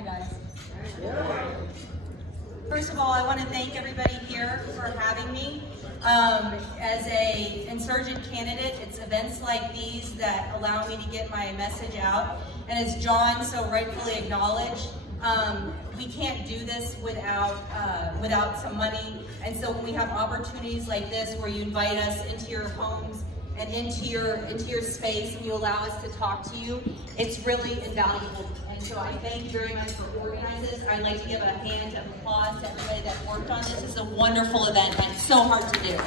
Hi guys. First of all, I want to thank everybody here for having me. As a insurgent candidate, it's events like these that allow me to get my message out. And as John so rightfully acknowledged, we can't do this without some money. And so when we have opportunities like this where you invite us into your homes and into your space and you allow us to talk to you, it's really invaluable. And so I thank you very much for organizing this. I'd like to give a hand of applause to everybody that worked on this. It's a wonderful event and it's so hard to do.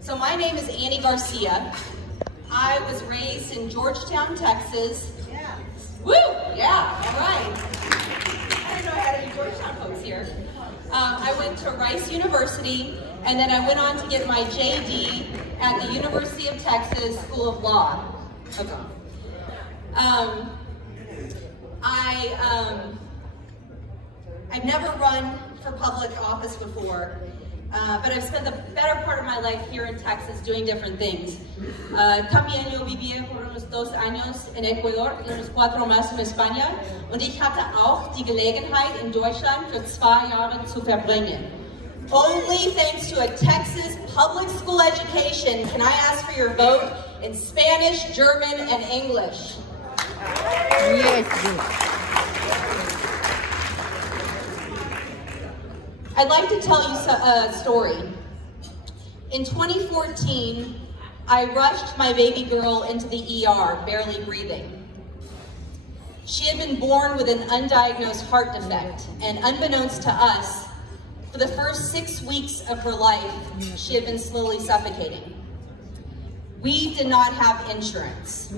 So my name is Annie Garcia. I was raised in Georgetown, Texas. Yeah. Woo! Yeah, all right. I didn't know I had any Georgetown folks here. I went to Rice University, and then I went on to get my JD at the University of Texas School of Law. Okay. I've never run for public office before, but I've spent the better part of my life here in Texas doing different things. También yo viví por unos 2 años en Ecuador y unos 4 más en España, und ich hatte auch die Gelegenheit in Deutschland für 2 Jahre zu verbringen. Only thanks to a Texas public school education can I ask for your vote in Spanish, German, and English. Yes. I'd like to tell you a story. In 2014, I rushed my baby girl into the ER, barely breathing. She had been born with an undiagnosed heart defect, and unbeknownst to us, for the first 6 weeks of her life, she had been slowly suffocating. We did not have insurance.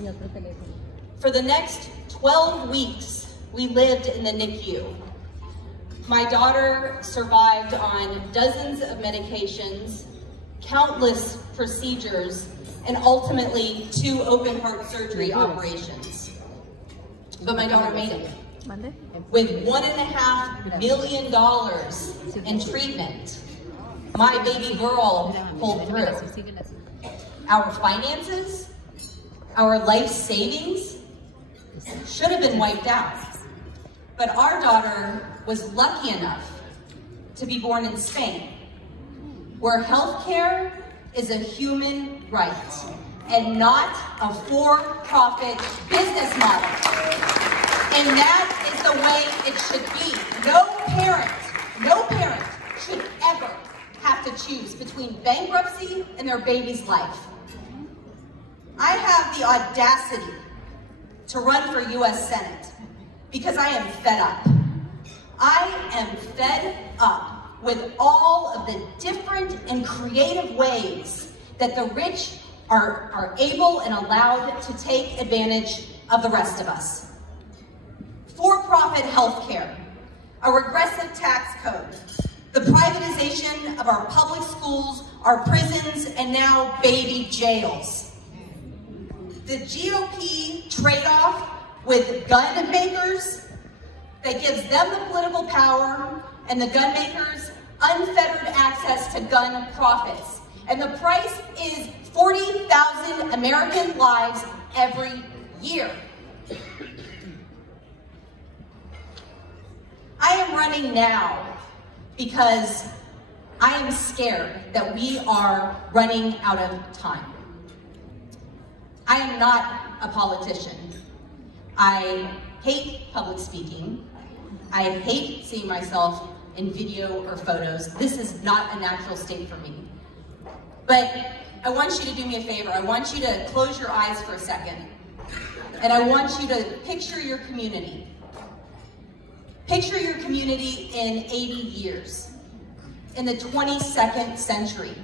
For the next 12 weeks, we lived in the NICU. My daughter survived on dozens of medications, countless procedures, and ultimately 2 open heart surgery operations. But my daughter made it. With $1.5 million in treatment, my baby girl pulled through. Our finances, our life savings should have been wiped out. But our daughter was lucky enough to be born in Spain, where healthcare is a human right and not a for-profit business model. And that is the way it should be. No parent should ever have to choose between bankruptcy and their baby's life. I have the audacity to run for US Senate because I am fed up. I am fed up with all of the different and creative ways that the rich are able and allowed to take advantage of the rest of us. For-profit healthcare, a regressive tax code, the privatization of our public schools, our prisons, and now baby jails. The GOP trade-off with gun makers that gives them the political power and the gun makers unfettered access to gun profits. And the price is 40,000 American lives every year. I am running now because I am scared that we are running out of time. I am not a politician. I hate public speaking. I hate seeing myself in video or photos. This is not a natural state for me. But I want you to do me a favor. I want you to close your eyes for a second. And I want you to picture your community. Picture your community in 80 years, in the 22nd century.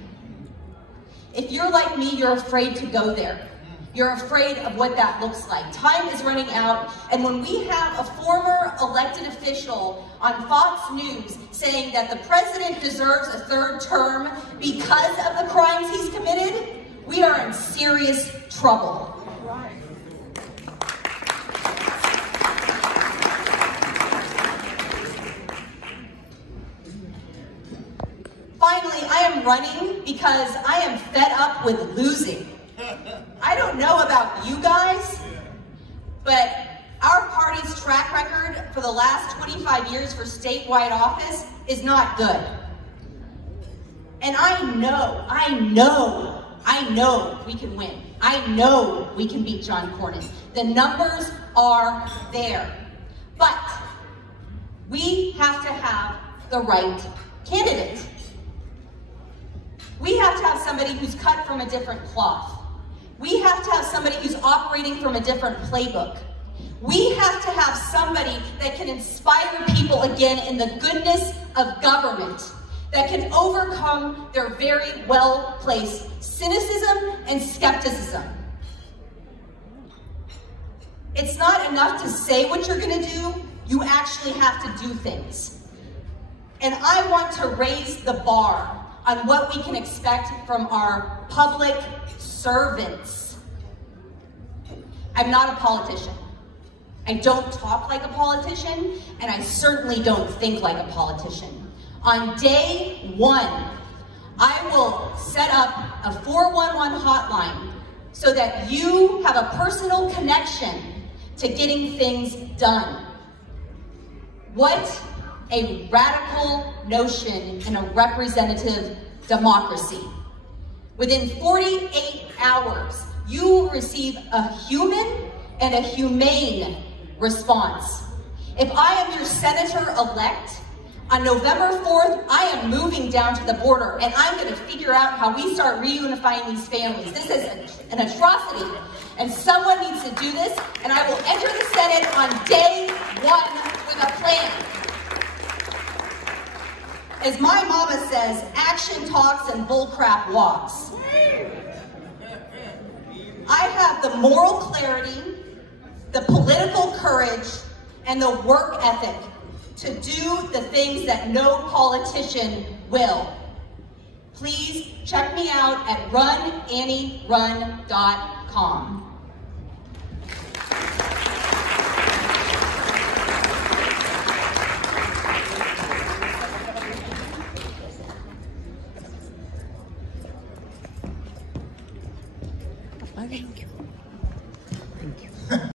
If you're like me, you're afraid to go there. You're afraid of what that looks like. Time is running out, and when we have a former elected official on Fox News saying that the president deserves a 3rd term because of the crimes he's committed, we are in serious trouble. Finally, I am running because I am fed up with losing. I I don't know about you guys, but our party's track record for the last 25 years for statewide office is not good. And I know we can win. I know we can beat John Cornyn. The numbers are there. But we have to have the right candidate. We have to have somebody who's cut from a different cloth. We have to have somebody who's operating from a different playbook. We have to have somebody that can inspire people again in the goodness of government, that can overcome their very well-placed cynicism and skepticism. It's not enough to say what you're gonna do, you actually have to do things. And I want to raise the bar on what we can expect from our public servants. I'm not a politician. I don't talk like a politician, and I certainly don't think like a politician. On day one, I will set up a 411 hotline so that you have a personal connection to getting things done. What a radical notion in a representative democracy. Within 48 hours, you will receive a human and a humane response. If I am your senator-elect, on November 4th, I am moving down to the border, and I'm going to figure out how we start reunifying these families. This is an atrocity, and someone needs to do this, and I will enter the Senate on day one with a plan. As my mama says, action talks and bullcrap walks. I have the moral clarity, the political courage, and the work ethic to do the things that no politician will. Please check me out at runannierun.com. Thank you.